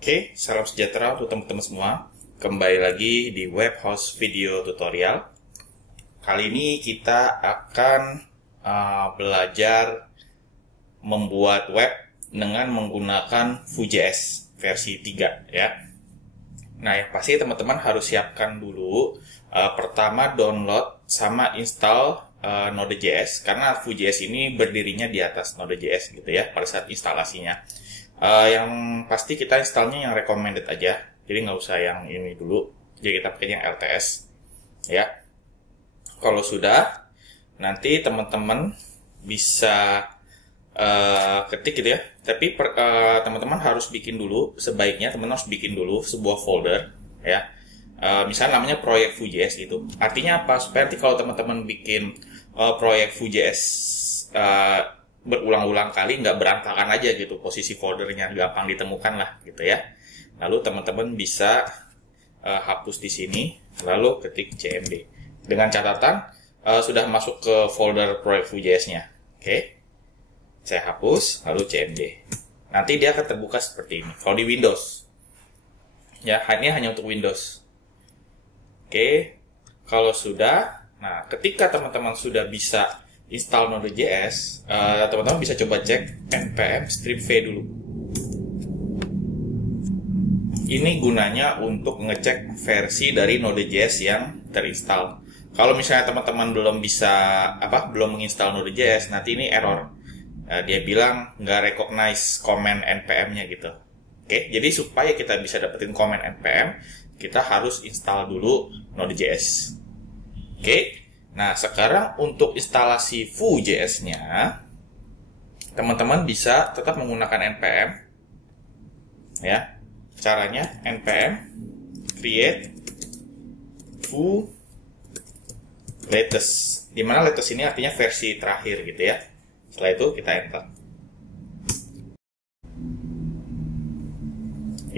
Oke, salam sejahtera untuk teman-teman semua. Kembali lagi di Webhouse Video Tutorial. Kali ini kita akan belajar membuat web dengan menggunakan Vue.js versi 3 ya. Nah, yang pasti teman-teman harus siapkan dulu pertama download sama install Node.js, karena Vue.js ini berdirinya di atas Node.js gitu ya pada saat instalasinya. Yang pasti kita installnya yang recommended aja, jadi nggak usah yang ini dulu, jadi kita pakai yang LTS ya. Kalau sudah, nanti teman-teman bisa ketik gitu ya, tapi teman-teman harus bikin dulu, sebaiknya teman-teman harus bikin dulu sebuah folder ya, misalnya namanya proyek Vue.js gitu. Artinya apa? Supaya nanti kalau teman-teman bikin proyek Vue.js berulang-ulang kali, nggak berantakan aja gitu posisi foldernya, gampang ditemukan lah gitu ya. Lalu teman-teman bisa hapus di sini, lalu ketik cmd dengan catatan sudah masuk ke folder proyek Vue.js-nya. Oke, saya hapus lalu cmd. Nanti dia akan terbuka seperti ini kalau di Windows ya, ini hanya untuk Windows. Oke, kalau sudah, nah ketika teman-teman sudah bisa install Node.js, teman-teman bisa coba cek npm strip v dulu. Ini gunanya untuk ngecek versi dari Node.js yang terinstall. Kalau misalnya teman-teman belum menginstal Node.js, nanti ini error. Dia bilang nggak recognize command npm-nya gitu. Oke, jadi supaya kita bisa dapetin command npm, kita harus install dulu Node.js. Oke. Nah, sekarang untuk instalasi Vue.js-nya, teman-teman bisa tetap menggunakan npm ya. Caranya npm create Vue latest, dimana latest ini artinya versi terakhir gitu ya. Setelah itu kita enter.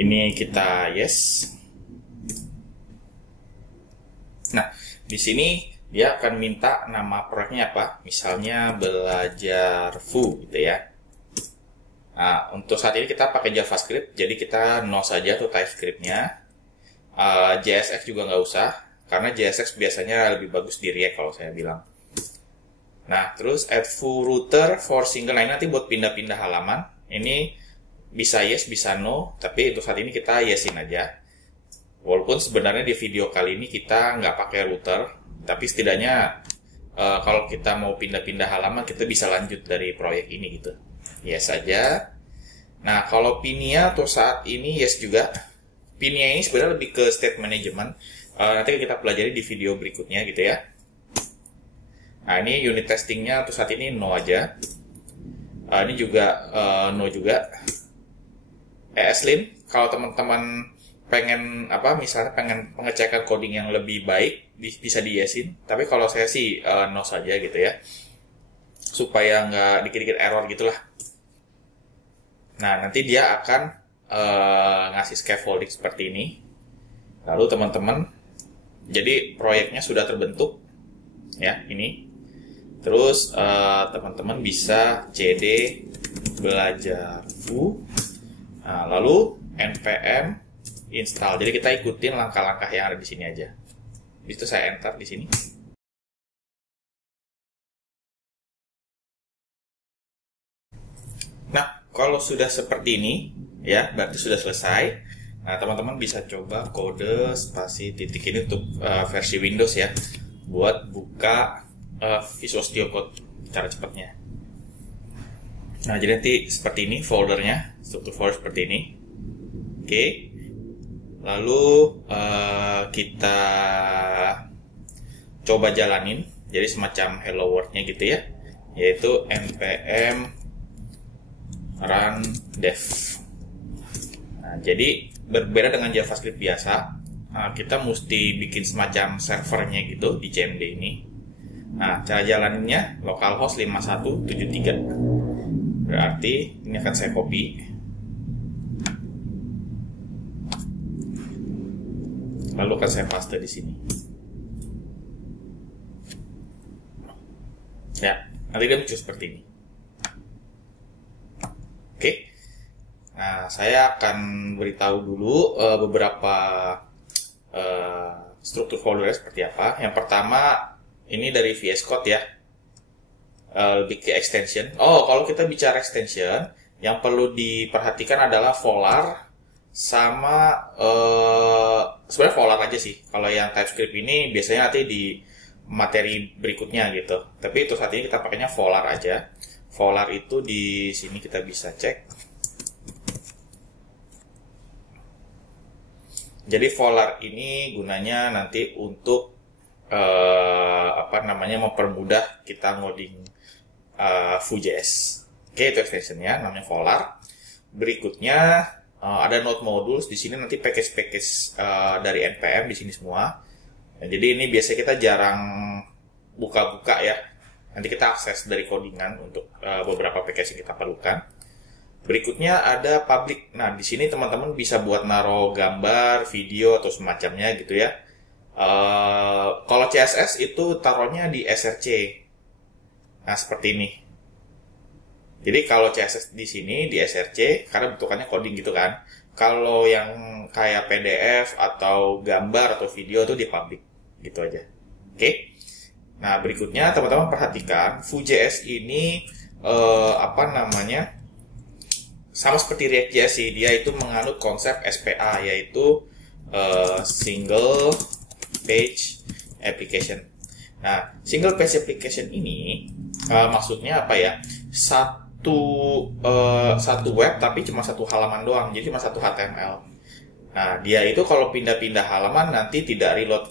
Ini kita yes. Nah, di sini dia akan minta nama proyeknya apa, misalnya belajar Vue gitu ya. Nah, untuk saat ini kita pakai JavaScript, jadi kita no saja tuh TypeScript-nya. JSX juga nggak usah, karena JSX biasanya lebih bagus di React kalau saya bilang. Nah, terus add Vue router for single line, nanti buat pindah-pindah halaman. Ini bisa yes, bisa no, tapi untuk saat ini kita yesin aja. Walaupun sebenarnya di video kali ini kita nggak pakai router, tapi setidaknya kalau kita mau pindah-pindah halaman, kita bisa lanjut dari proyek ini gitu. Yes saja. Nah, kalau Pinia atau saat ini yes juga. Pinia ini sebenarnya lebih ke state management. Nanti kita pelajari di video berikutnya gitu ya. Nah, ini unit testingnya untuk saat ini no aja. Ini juga no juga. ESLint, kalau teman-teman pengen misalnya pengen pengecekan coding yang lebih baik, bisa di yesin, tapi kalau saya sih no saja gitu ya, supaya nggak dikit-dikit error gitulah. Nah, nanti dia akan ngasih scaffolding seperti ini. Lalu teman-teman, jadi proyeknya sudah terbentuk ya ini. Terus teman-teman bisa cd belajar Vue, nah, lalu npm install. Jadi kita ikutin langkah-langkah yang ada di sini aja. Habis itu saya enter di sini. Nah, kalau sudah seperti ini ya, berarti sudah selesai. Nah, teman-teman bisa coba kode spasi titik ini untuk versi Windows ya, buat buka Visual Studio Code cara cepatnya. Nah, jadi nanti seperti ini foldernya, struktur folder seperti ini. Oke. Lalu kita coba jalanin, jadi semacam hello world-nya gitu ya, yaitu npm run dev. Nah, jadi berbeda dengan JavaScript biasa, kita mesti bikin semacam servernya gitu di cmd ini. Nah, cara jalaninnya localhost 5173. Berarti ini akan saya copy. Lalu akan saya paste di sini. Ya, nanti dia muncul seperti ini. Oke. Nah, saya akan beritahu dulu beberapa struktur foldernya seperti apa. Yang pertama, ini dari VS Code ya. Lebih ke extension. Oh, kalau kita bicara extension, yang perlu diperhatikan adalah Volar sama sebenarnya Volar aja sih. Kalau yang TypeScript ini biasanya nanti di materi berikutnya gitu. Tapi untuk saat ini kita pakainya Volar aja. Volar itu di sini kita bisa cek. Jadi Volar ini gunanya nanti untuk mempermudah kita ngoding Vue.js. Oke, itu extensionnya namanya Volar. Berikutnya ada Node Modules di sini, nanti package-package dari npm di sini semua. Nah, jadi ini biasanya kita jarang buka-buka ya. Nanti kita akses dari codingan untuk beberapa package yang kita perlukan. Berikutnya ada public. Nah, di sini teman-teman bisa buat naruh gambar, video atau semacamnya gitu ya. Kalau CSS itu taruhnya di src. Nah, seperti ini. Jadi kalau CSS di sini di src karena bentukannya coding gitu kan. Kalau yang kayak PDF atau gambar atau video itu di public gitu aja. Oke. Nah, berikutnya teman-teman perhatikan Vue.js ini sama seperti React.js sih, dia itu menganut konsep SPA, yaitu single page application. Nah, single page application ini maksudnya apa ya? Satu web tapi cuma satu halaman doang, jadi cuma satu HTML. Nah, dia itu kalau pindah-pindah halaman nanti tidak reload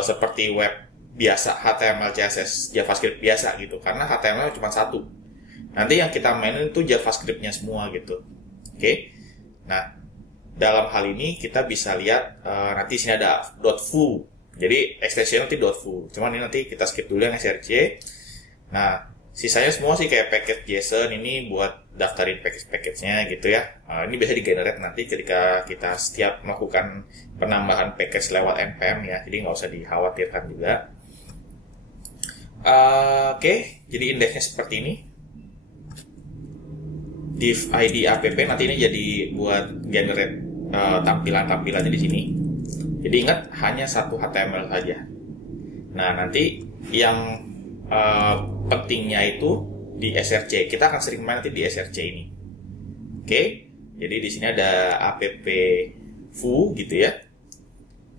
seperti web biasa, HTML, CSS, JavaScript biasa gitu, karena HTML cuma satu. Nanti yang kita mainin itu JavaScript-nya semua gitu. Oke. Nah, dalam hal ini kita bisa lihat nanti sini ada .foo. Jadi extension nanti .foo. Cuman ini nanti kita skip dulu yang src. Nah, sisanya semua sih kayak package JSON, ini buat daftarin package-package-nya gitu ya. Ini biasa di-generate nanti ketika kita setiap melakukan penambahan package lewat npm ya. Jadi nggak usah dikhawatirkan juga. Oke, jadi indeksnya seperti ini. Div id app nanti ini jadi buat generate tampilan-tampilannya di sini. Jadi ingat hanya satu HTML saja. Nah, nanti yang pentingnya itu di src. Kita akan sering main nanti di src ini. Oke. Jadi di sini ada app foo gitu ya.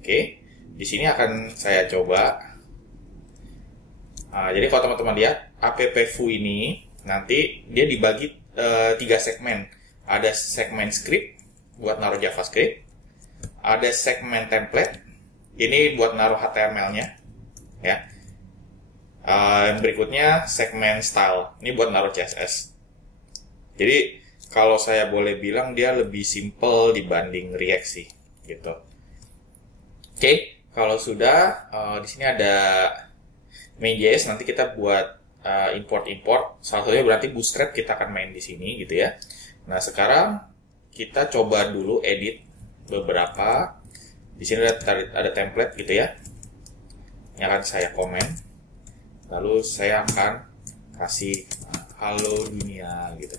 Oke. Di sini akan saya coba. Jadi kalau teman-teman lihat app foo ini nanti dia dibagi 3 segmen. Ada segmen script buat naruh JavaScript, ada segmen template ini buat naruh HTML-nya ya. Yang berikutnya segmen style ini buat naruh CSS. Jadi kalau saya boleh bilang dia lebih simple dibanding React sih gitu. Oke, kalau sudah di sini ada main.js, nanti kita buat import-import. Salah satunya berarti Bootstrap kita akan main di sini gitu ya. Nah, sekarang kita coba dulu edit beberapa. Di sini ada template gitu ya. Yang akan saya komen. Lalu saya akan kasih halo dunia gitu.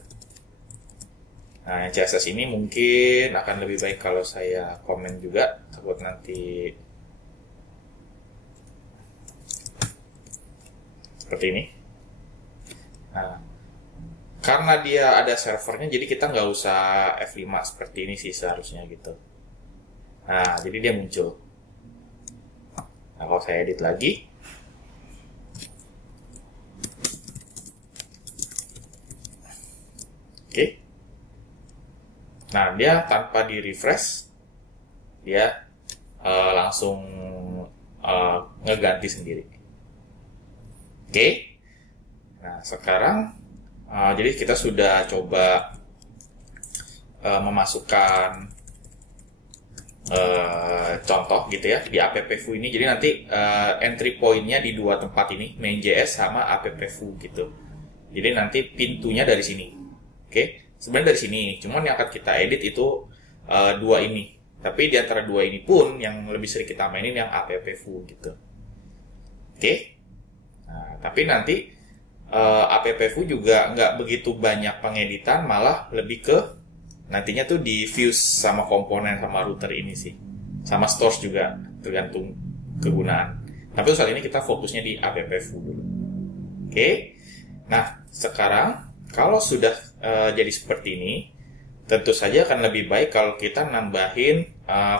Nah, yang CSS ini mungkin akan lebih baik kalau saya komen juga, takut nanti seperti ini. Nah, karena dia ada servernya, jadi kita nggak usah F5 seperti ini sih seharusnya gitu. Nah, jadi dia muncul. Nah, kalau saya edit lagi, oke. Nah, dia tanpa di refresh, dia langsung ngeganti sendiri. Oke. Nah, sekarang jadi kita sudah coba memasukkan contoh gitu ya di app foo ini. Jadi nanti entry point-nya di dua tempat ini, main.js sama app foo gitu. Jadi nanti pintunya dari sini. Oke, sebenarnya dari sini. Cuman yang akan kita edit itu dua ini. Tapi di antara dua ini pun yang lebih sering kita mainin yang app foo gitu. Oke. Nah, tapi nanti app foo juga nggak begitu banyak pengeditan, malah lebih ke nantinya tuh di fuse sama komponen sama router ini sih. Sama stores juga, tergantung kegunaan. Tapi saat ini kita fokusnya di app-foo dulu. Oke. Nah, sekarang kalau sudah jadi seperti ini, tentu saja akan lebih baik kalau kita nambahin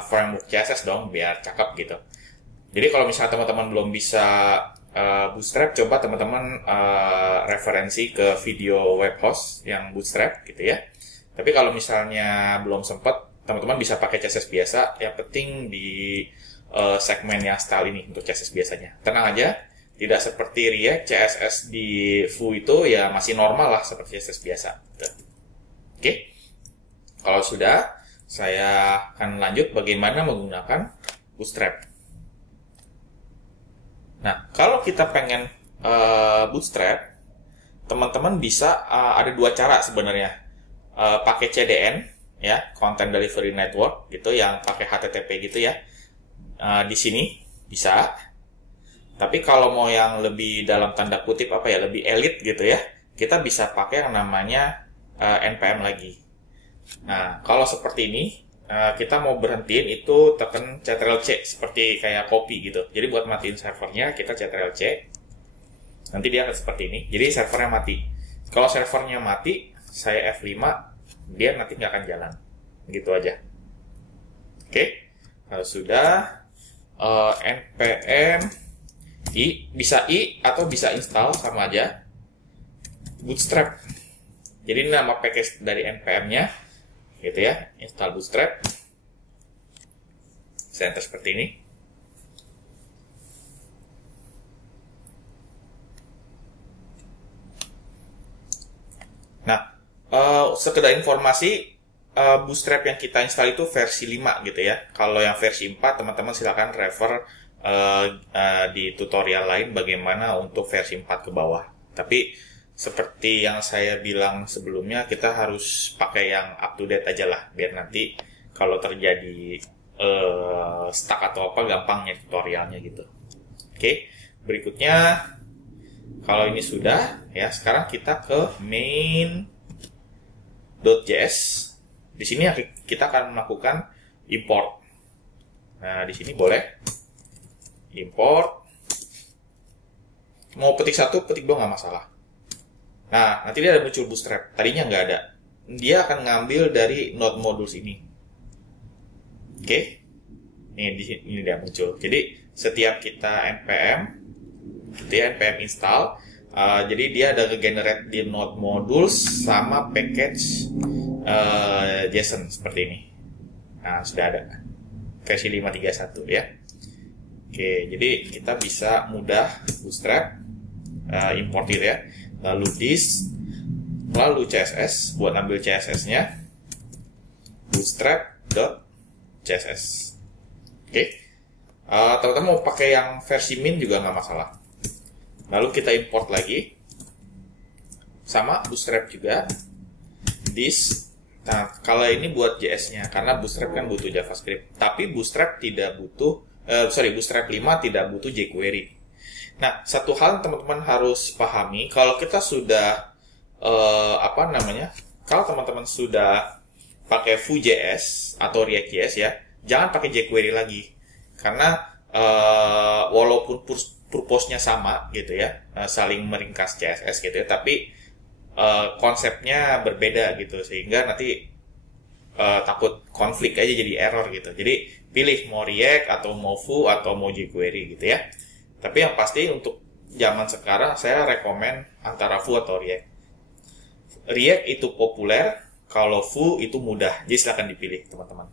framework CSS dong, biar cakep gitu. Jadi kalau misalnya teman-teman belum bisa Bootstrap, coba teman-teman referensi ke video web host yang Bootstrap gitu ya. Tapi kalau misalnya belum sempat, teman-teman bisa pakai CSS biasa. Yang penting di segmen yang style ini untuk CSS biasanya. Tenang aja, tidak seperti React, CSS di Vue itu ya masih normal lah seperti CSS biasa. Oke, kalau sudah, saya akan lanjut bagaimana menggunakan Bootstrap. Nah, kalau kita pengen Bootstrap, teman-teman bisa ada dua cara sebenarnya. Pakai CDN, ya, Content Delivery Network, gitu, yang pakai HTTP gitu ya. Di sini bisa. Tapi kalau mau yang lebih dalam tanda kutip lebih elit gitu ya, kita bisa pakai yang namanya npm lagi. Nah, kalau seperti ini, kita mau berhentiin itu tekan Ctrl+C seperti kayak copy gitu. Jadi buat matiin servernya kita Ctrl+C. Nanti dia akan seperti ini. Jadi servernya mati. Kalau servernya mati, saya F5, dia nanti nggak akan jalan. Gitu aja. Oke. Kalau sudah, npm i, bisa i atau bisa install, sama aja. Bootstrap. Jadi ini nama package dari npm-nya, gitu ya, install Bootstrap. Saya enter seperti ini. Nah, sekedar informasi, Bootstrap yang kita install itu versi 5 gitu ya. Kalau yang versi 4, teman-teman silakan refer di tutorial lain bagaimana untuk versi 4 ke bawah. Tapi seperti yang saya bilang sebelumnya, kita harus pakai yang up to date aja lah, biar nanti kalau terjadi stuck atau apa gampangnya tutorialnya gitu. Oke, berikutnya kalau ini sudah ya, sekarang kita ke main.js. Di sini kita akan melakukan import. Nah, di sini boleh import. Mau petik satu, petik dua, nggak masalah. Nah, nanti dia ada muncul Bootstrap. Tadinya nggak ada. Dia akan ngambil dari node modules ini. Oke. Ini dia muncul. Jadi, setiap kita npm, gitu ya, npm install, jadi dia ada generate di node modules sama package JSON seperti ini. Nah, sudah ada. Versi 5.3.1 ya. Oke, jadi kita bisa mudah Bootstrap, import itu ya, lalu this, lalu CSS, buat ambil CSS-nya, bootstrap.css. Oke, teman-teman mau pakai yang versi min juga nggak masalah. Lalu kita import lagi, sama Bootstrap juga, this. Nah, kalau ini buat JS-nya, karena Bootstrap kan butuh JavaScript, tapi Bootstrap tidak butuh Bootstrap 5 tidak butuh jQuery. Nah, satu hal yang teman-teman harus pahami, kalau kita sudah kalau teman-teman sudah pakai Vue.js atau React.js ya, jangan pakai jQuery lagi. Karena walaupun purpose-nya sama gitu ya, saling meringkas CSS gitu ya, tapi konsepnya berbeda gitu, sehingga nanti takut konflik aja, jadi error gitu. Jadi pilih mau React atau mau Vue atau mau jQuery gitu ya. Tapi yang pasti untuk zaman sekarang saya rekomen antara Vue atau React. React itu populer, kalau Vue itu mudah. Jadi silakan dipilih teman-teman.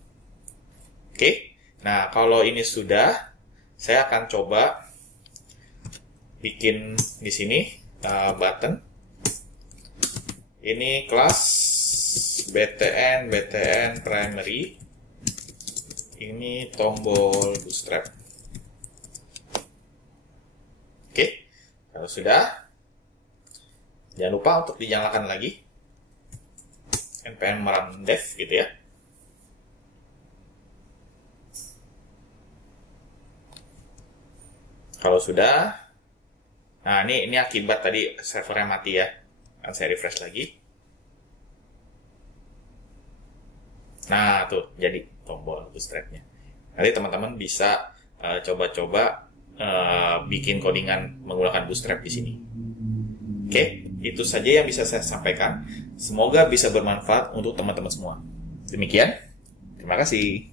Oke. Nah, kalau ini sudah, saya akan coba bikin di sini button. Ini kelas btn primary. Ini tombol Bootstrap. Oke, kalau sudah, jangan lupa untuk dinyalakan lagi npm run dev gitu ya. Kalau sudah, nah ini akibat tadi servernya mati ya. Kan saya refresh lagi. Nah, tuh jadi tombol bootstrapnya. Nanti teman-teman bisa coba-coba bikin codingan menggunakan bootstrap di sini. Oke, itu saja yang bisa saya sampaikan. Semoga bisa bermanfaat untuk teman-teman semua. Demikian, terima kasih.